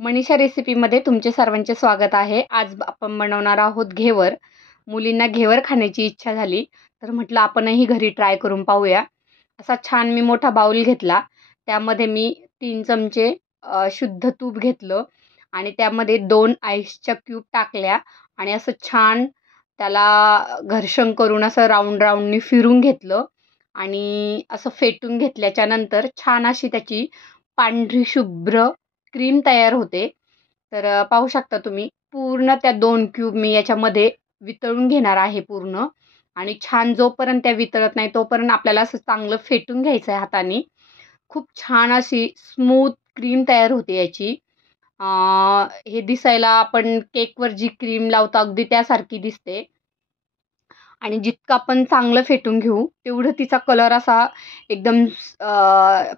मनीषा रेसिपीमध्ये तुमचे सर्वांचे स्वागत आहे. आज आपण बनवणार आहोत घेवर. मुलींना घेवर खाण्याची इच्छा झाली, तर म्हटलं आपणही घरी ट्राय करून पाहूया. असा छान मी मोठा बाउल घेतला. त्यामध्ये मी 3 चमचे शुद्ध तूप घेतलं आणि त्यामध्ये 2 आईसच्या क्यूब टाकल्या आणि असं छान त्याला घर्षण करून असं राउंडनी फिरून घेतलं आणि असं फेटून घेतल्याच्यानंतर छान अशी त्याची पांढरी शुभ्र क्रीम तयार होते. तर पाहू शकता तुम्ही पूर्ण त्या 2 क्यूब मी याच्यामध्ये वितळून घेणार आहे पूर्ण आणि छान जोपर्यंत त्या वितळत नाही तोपर्यंत आपल्याला असं चांगलं फेटून घ्यायचं आहे हाताने. खूप छान अशी स्मूथ क्रीम तयार होते याची. हे दिसायला आपण केकवर जी क्रीम लावतो अगदी त्यासारखी दिसते आणि जितकं आपण चांगलं फेटून घेऊ तेवढं तिचा कलर असा एकदम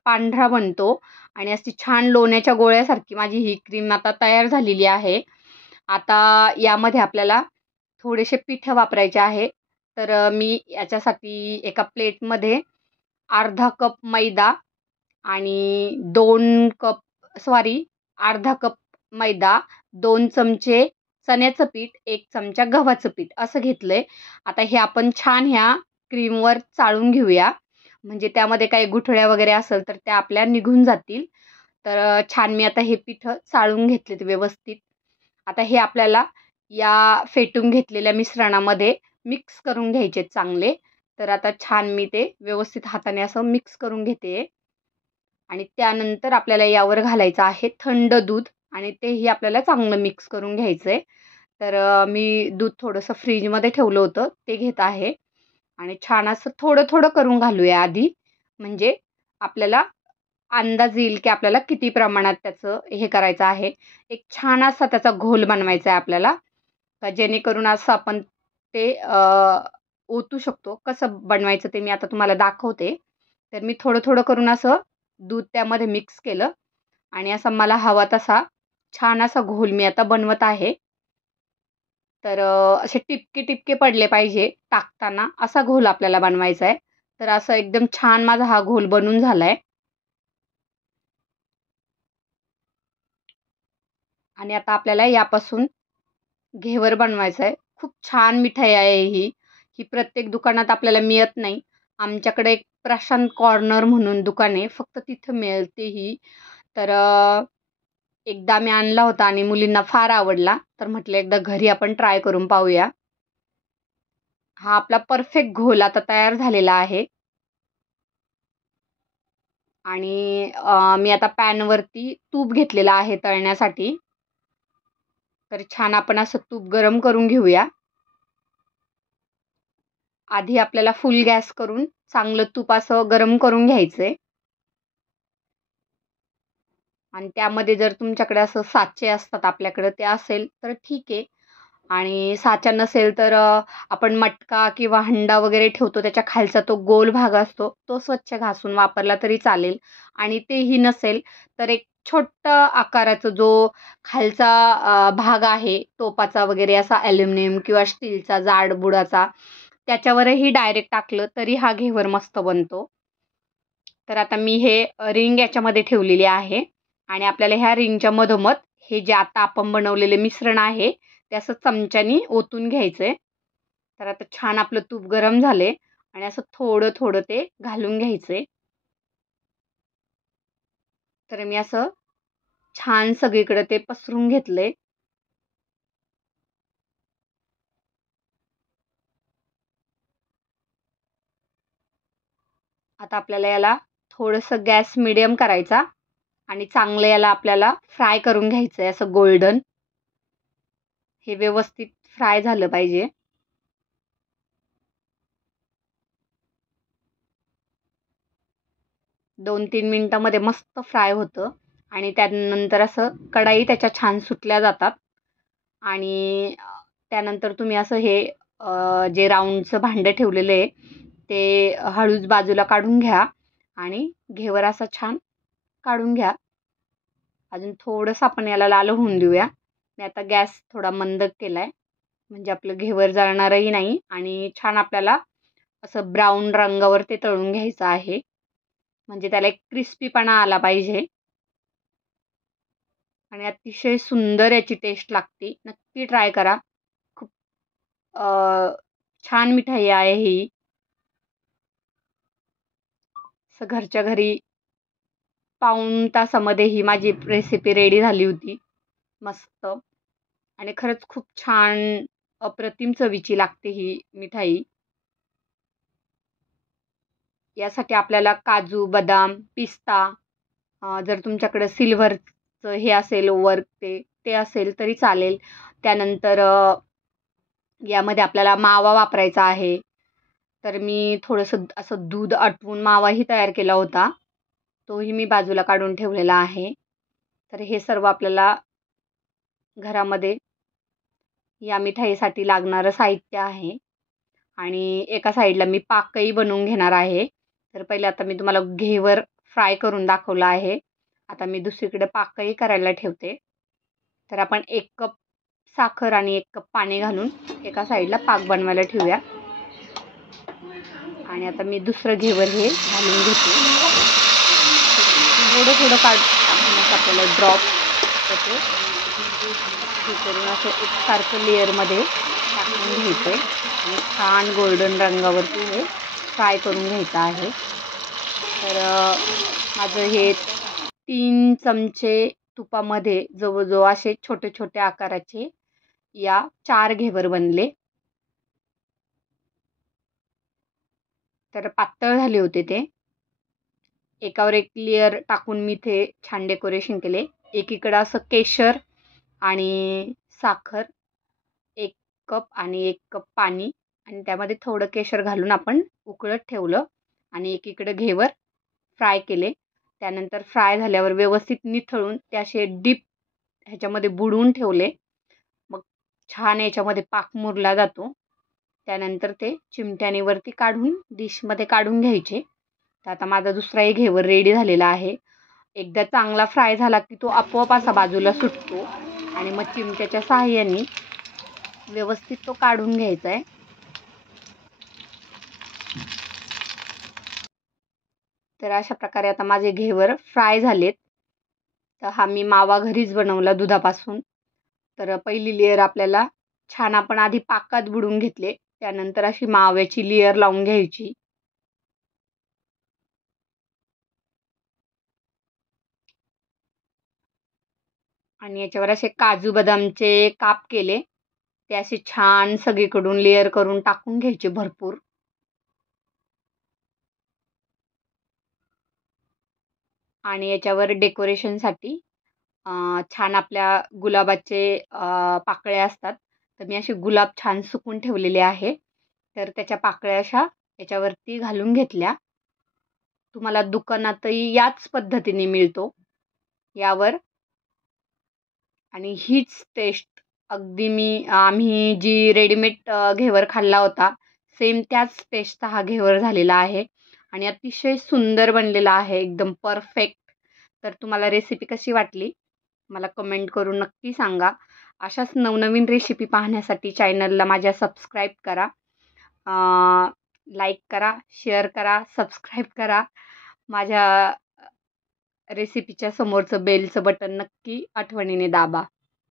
पांढरा बनतो आणि अशी छान लोण्याच्या गोळ्यासारखी माझी ही क्रीम आता तयार झालेली आहे. आता यामध्ये आपल्याला थोडेसे पीठ वापरायचे आहे. तर मी याच्यासाठी एका प्लेटमध्ये अर्धा कप मैदा आणि 2 कप अर्धा कप मैदा, 2 चमचे चण्याचं पीठ, 1 चमचा गव्हाचं पीठ असं घेतलंय. आता हे आपण छान ह्या क्रीमवर चाळून घेऊया. म्हणजे त्यामध्ये काही गुठळ्या वगैरे असेल तर त्या आपल्या निघून जातील. तर छान मी आता हे पीठं चाळून घेतलेत व्यवस्थित. आता हे आपल्याला या फेटून घेतलेल्या मिश्रणामध्ये मिक्स करून घ्यायचे चांगले. तर आता छान मी ते व्यवस्थित हाताने असं मिक्स करून घेते आणि त्यानंतर आपल्याला यावर घालायचं आहे थंड दूध आणि तेही आपल्याला चांगलं मिक्स करून घ्यायचं आहे. तर मी दूध थोडंसं फ्रीजमध्ये ठेवलं होतं ते घेत आहे आणि छान असं थोडं करून घालूया आधी. म्हणजे आपल्याला अंदाज येईल की आपल्याला किती प्रमाणात त्याचं हे करायचं आहे. एक छान असा त्याचा घोल बनवायचा आहे आपल्याला. का जेणेकरून असं आपण ते ओतू शकतो. कसं बनवायचं ते मी आता तुम्हाला दाखवते. तर मी थोडं करून असं दूध त्यामध्ये मिक्स केलं आणि असा मला हवा तसा छान असा घोल मी आता बनवत आहे. तर असे टिपके पडले पाहिजे टाकताना असा घोल आपल्याला बनवायचा आहे. तर असं एकदम छान माझा हा घोल बनून झाला आहे. आणि आता आपल्याला यापासून घेवर बनवायचं आहे. खूप छान मिठाई आहे ही. ही प्रत्येक दुकानात आपल्याला मिळत नाही. आमच्याकडे एक प्रशांत कॉर्नर म्हणून दुकान आहे. फक्त तिथं मिळते ही. तर एकदा मी आणला होता आणि मुलींना फार आवडला. तर म्हटलं एकदा घरी आपण ट्राय करून पाहूया. हा आपला परफेक्ट घोल आता तयार झालेला आहे. आणि मी आता पॅनवरती तूप घेतलेलं आहे तळण्यासाठी. तर छान आपण असं तूप गरम करून घेऊया. आधी आपल्याला फुल गॅस करून चांगलं तूप असं गरम करून घ्यायचंय आणि त्यामध्ये जर तुमच्याकडे असं साचे असतात आपल्याकडे ते असेल तर ठीक आहे आणि साचा नसेल तर आपण मटका किंवा हंडा वगैरे ठेवतो त्याच्या खालचा तो गोल भाग असतो तो स्वच्छ घासून वापरला तरी चालेल आणि तेही नसेल तर एक छोटा आकाराचा जो खालचा भाग आहे टोपाचा वगैरे असा ॲल्युमिनियम किंवा स्टीलचा जाड बुडाचा त्याच्यावरही डायरेक्ट टाकलं तरी हा घेवर मस्त बनतो. तर आता मी हे रिंग याच्यामध्ये ठेवलेली आहे आणि आपल्याला ह्या रिंगच्या मधोमध हे जे आता आपण बनवलेले मिश्रण आहे ते असं चमच्यानी ओतून घ्यायचंय. तर आता छान आपलं तूप गरम झाले आणि असं थोडं ते घालून घ्यायचंय. तर मी असं छान सगळीकडे ते पसरून घेतलंय. आता आपल्याला याला थोडंसं गॅस मिडियम करायचा आणि चांगलं याला आपल्याला फ्राय करून घ्यायचं आहे असं गोल्डन. हे व्यवस्थित फ्राय झालं पाहिजे. 2-3 मिनिटामध्ये मस्त फ्राय होतं आणि त्यानंतर असं कढई त्याच्या छान सुटल्या जातात आणि त्यानंतर तुम्ही असं हे जे राऊंडचं भांडं ठेवलेलं आहे ते हळूच बाजूला काढून घ्या आणि घेवर असं छान काढून घ्या. अजून थोडंसं आपण याला लाल होऊन देऊया. मी आता गॅस थोडा मंद केला आहे म्हणजे आपलं घेवर जळणारही नाही आणि छान आपल्याला असं ब्राऊन रंगावर ते तळून घ्यायचं आहे. म्हणजे त्याला एक क्रिस्पीपणा आला पाहिजे. आणि अतिशय सुंदर याची टेस्ट लागते. नक्की ट्राय करा. खूप छान मिठाई आहे ही. असं घरच्या घरी पाऊण तासामध्ये ही माझी रेसिपी रेडी झाली होती. मस्त आणि खरंच खूप छान अप्रतिम चवीची लागते ही मिठाई. यासाठी आपल्याला काजू, बदाम, पिस्ता, जर तुमच्याकडे सिल्व्हरचं हे असेल वर्क ते असेल तरी चालेल. त्यानंतर यामध्ये आपल्याला मावा वापरायचा आहे. तर मी थोडंसं असं दूध आटवून मावाही तयार केला होता. तोही मी बाजूला काढून ठेवलेला आहे. तर हे सर्व आपल्याला घरामध्ये या मिठाईसाठी लागणारं साहित्य आहे. आणि एका साईडला मी पाकही बनवून घेणार आहे. तर पहिले आता मी तुम्हाला घेवर फ्राय करून दाखवलं आहे. आता मी दुसरीकडे पाकही करायला ठेवते. तर आपण 1 कप साखर आणि 1 कप पाणी घालून एका साईडला पाक बनवायला ठेवूया. आणि आता मी दुसरं घेवर हे घालून घेते. थोडं थोडं टाकूनच आपल्याला ड्रॉप होते. हे करून असं एकसारखं लेअरमध्ये टाकून घ्यायचं आहे आणि छान गोल्डन रंगावरती हे फ्राय करून घ्यायचं आहे. तर माझं हे 3 चमचे तुपामध्ये जवळजवळ असे छोटे छोटे आकाराचे या 4 घेवर बनले. तर पातळ झाले होते ते. एकावर एक लेअर टाकून मी ते छान डेकोरेशन केले. एकीकडं असं केशर आणि साखर 1 कप आणि 1 कप पाणी आणि त्यामध्ये थोडं केशर घालून आपण उकळत ठेवलं आणि एकीकडे घेवर फ्राय केले. त्यानंतर फ्राय झाल्यावर व्यवस्थित निथळून ते असे डीप ह्याच्यामध्ये बुडवून ठेवले. मग छान याच्यामध्ये पाक मुरला जातो. त्यानंतर ते चिमट्याने वरती काढून डिशमध्ये काढून घ्यायचे. तर आता माझा दुसराही घेवर रेडी झालेला आहे. एकदा चांगला फ्राय झाला की तो आपोआप असा बाजूला सुटतो आणि मग चिमट्याच्या साहाय्याने व्यवस्थित तो काढून घ्यायचा आहे. तर अशा प्रकारे आता माझे घेवर फ्राय झालेत. तर हा मी मावा घरीच बनवला दुधापासून. तर पहिली लेअर आपल्याला छान आपण आधी पाकात बुडवून घेतले. त्यानंतर अशी माव्याची लेअर लावून घ्यायची. आणि याच्यावर असे काजू बदामचे काप केले. ते असे छान सगळीकडून लेअर करून टाकून घ्यायचे भरपूर. आणि याच्यावर डेकोरेशनसाठी छान आपल्या गुलाबाचे पाकळ्या असतात. तर मी असे गुलाब छान सुकून ठेवलेले आहे. तर त्याच्या पाकळ्या अशा याच्यावरती घालून घेतल्या. तुम्हाला दुकानातही याच पद्धतीने मिळतो यावर. आणि हीच टेस्ट अगदी आम्ही जी रेडीमेड घेवर खाल्ला होता सेम त्याच टेस्टचा हा घेवर झालेला आहे आणि अतिशय सुंदर बनलेला आहे, एकदम परफेक्ट. तर तुम्हाला रेसिपी कशी वाटली मला कमेंट करून नक्की सांगा. अशाच नवनवीन रेसिपी पाहण्यासाठी चॅनलला माझ्या सबस्क्राईब करा, लाईक करा, शेअर करा, सबस्क्राईब करा. माझ्या रेसिपीच्या समोरचं बेलचं बटन नक्की आठवणीने दाबा.